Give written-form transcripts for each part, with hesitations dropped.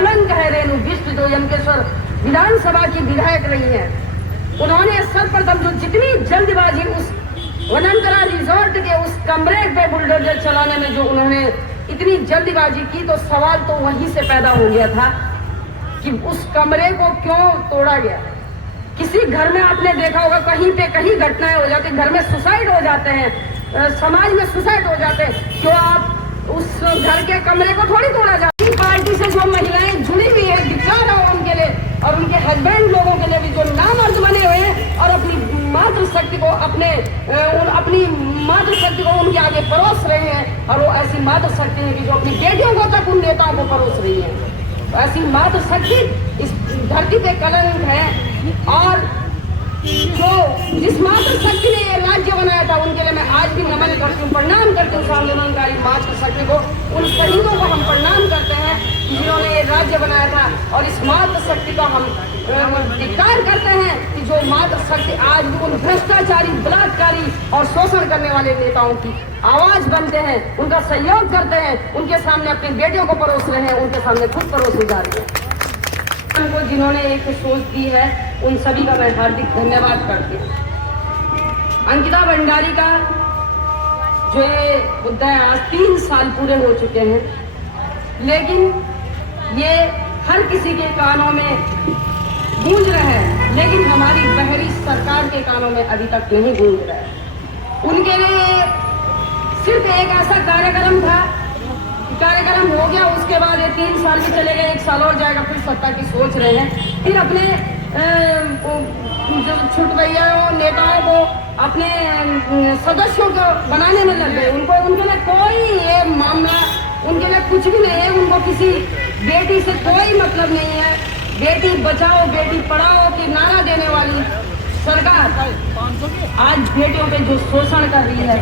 कलंक है रेणु बिष्ट, जो यमकेश्वर विधानसभा की विधायक रही है। उन्होंने सर्वप्रथम जो जितनी जल्दबाजी उस वनंतरा रिजॉर्ट के उस कमरे पे बुलडोजर चलाने में जो उन्होंने इतनी जल्दबाजी की, तो सवाल तो वहीं से पैदा हो गया था कि उस कमरे को क्यों तोड़ा गया। किसी घर में आपने देखा होगा कहीं पे कहीं घटनाएं हो जाती, घर में सुसाइड हो जाते हैं, समाज में सुसाइड हो जाते हैं, क्यों आप उस घर के कमरे को थोड़ी तोड़ा जाता है। पार्टी से जो महिलाएं जुड़ी हुई है, धिक्कार हो उनके लिए और उनके हस्बैंड लोगों के लिए भी, जो नामर्द बने हुए हैं और अपनी मातृशक्ति को अपनी मातृशक्ति को उनके आगे परोस रहे हैं। और वो ऐसी मातृशक्ति है कि जो अपनी बेटियों को तक उन नेताओं को परोस रही है। तो ऐसी मातृशक्ति इस धरती पे कलंक है। और जो जिस मातृशक्ति ने ये राज्य बनाया था, उनके लिए मैं आज भी नमन करती हूँ, प्रणाम करती हूँ। आंदोलनकारी मातृशक्ति को, उन शहीदों को हम प्रणाम करते हैं जिन्होंने ये राज्य बनाया था। और इस मातृशक्ति का हम धिक्कार करते हैं कि जो मातृशक्ति आज भी उन भ्रष्टाचारी, बलात्कारी और शोषण करने वाले नेताओं की आवाज बनते हैं, उनका सहयोग करते हैं, उनके सामने अपनी बेटियों को परोस रहे हैं, उनके सामने खुद परोसे जा रही है। उनको जिन्होंने एक सोच दी है, उन सभी का मैं हार्दिक धन्यवाद करती हूँ। अंकिता भंडारी का जो ये मुद्दा है, आज 3 साल पूरे हो चुके हैं, लेकिन ये हर किसी के कानों में गूंज रहा है, लेकिन हमारी बहरी सरकार के कानों में अभी तक नहीं गूंज रहा है। उनके लिए सिर्फ एक ऐसा कार्यक्रम था, कार्यक्रम हो गया, उसके बाद ये 3 साल भी चले गए, 1 साल और जाएगा, फिर सत्ता की सोच रहे हैं। फिर अपने जो छुटभैया नेताओं को, अपने सदस्यों को बनाने में लग गए। उनके लिए कोई ये मामला, उनके लिए कुछ भी नहीं है। उनको किसी बेटी से कोई मतलब नहीं है। बेटी बचाओ बेटी पढ़ाओ की नारा देने वाली सरकार आज बेटियों पे जो शोषण कर रही है,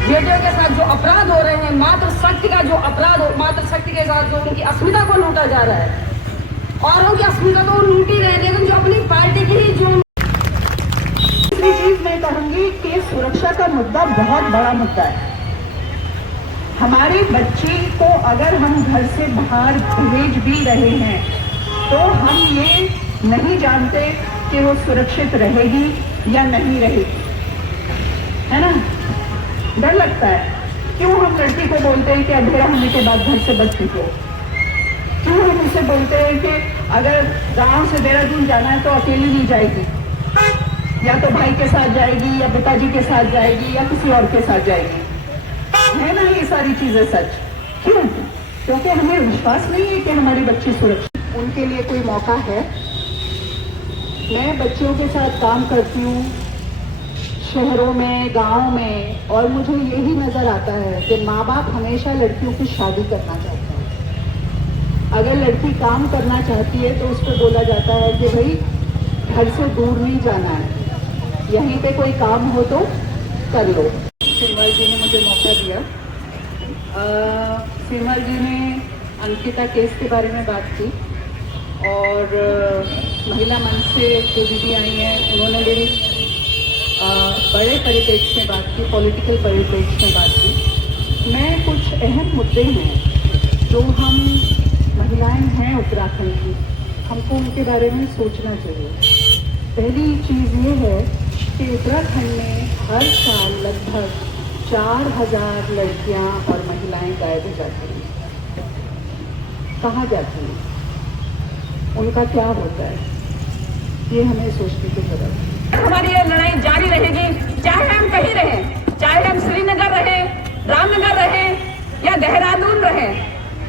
बेटियों के साथ जो अपराध हो रहे हैं, मातृशक्ति का जो अपराध, मातृशक्ति के साथ जो उनकी अस्मिता को लूटा जा रहा है, औरों की अस्मिता तो लूटी रहे, लेकिन जो अपनी पार्टी की जो चीज मैं कहूंगी कि सुरक्षा का मुद्दा बहुत बड़ा मुद्दा है। हमारी बच्ची को अगर हम घर से बाहर भेज भी रहे हैं, तो हम ये नहीं जानते कि वो सुरक्षित रहेगी या नहीं रहेगी, है ना। डर लगता है। क्यों हम लड़की को बोलते हैं कि अंधेरा होने के बाद घर से बच निकलो? क्यों हम उसे बोलते हैं कि अगर गांव से देहरादून जाना है तो अकेली नहीं जाएगी, या तो भाई के साथ जाएगी, या पिताजी के साथ जाएगी, या किसी और के साथ जाएगी, है ना। ये सारी चीजें सच क्यों? क्योंकि हमें विश्वास नहीं है कि हमारी बच्ची सुरक्षित। उनके लिए कोई मौका है। मैं बच्चों के साथ काम करती हूँ शहरों में, गांव में, और मुझे यही नजर आता है कि माँ बाप हमेशा लड़कियों की शादी करना चाहते हैं। अगर लड़की काम करना चाहती है तो उसको बोला जाता है कि भाई घर से दूर नहीं जाना है, यहीं पे कोई काम हो तो कर लो। सिमर जी ने मुझे मौका दिया। सिमर जी ने अंकिता केस के बारे में बात की, और महिला मंच से जो दीदी आई हैं उन्होंने भी बड़े परिप्रेक्ष्य में बात की, पॉलिटिकल परिप्रेक्ष्य में बात की। मैं कुछ अहम मुद्दे हैं जो हम महिलाएं हैं उत्तराखंड की, हमको उनके बारे में सोचना चाहिए। पहली चीज़ ये है कि उत्तराखंड में हर साल लगभग 4000 लड़कियां और महिलाएं गायब हो जाती हैं। कहाँ जाती हैं? उनका क्या होता है? ये हमें सोचने की जरूरत है। हमारी ये लड़ाई जारी रहेगी, चाहे हम कहीं रहें, चाहे हम श्रीनगर रहें, रामनगर रहें या देहरादून रहें,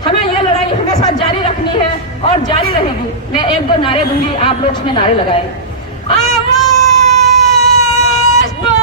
हमें ये लड़ाई हमेशा जारी रखनी है और जारी रहेगी। मैं 1-2 नारे दूंगी, आप लोग उसमें नारे लगाएं। आवाज दो!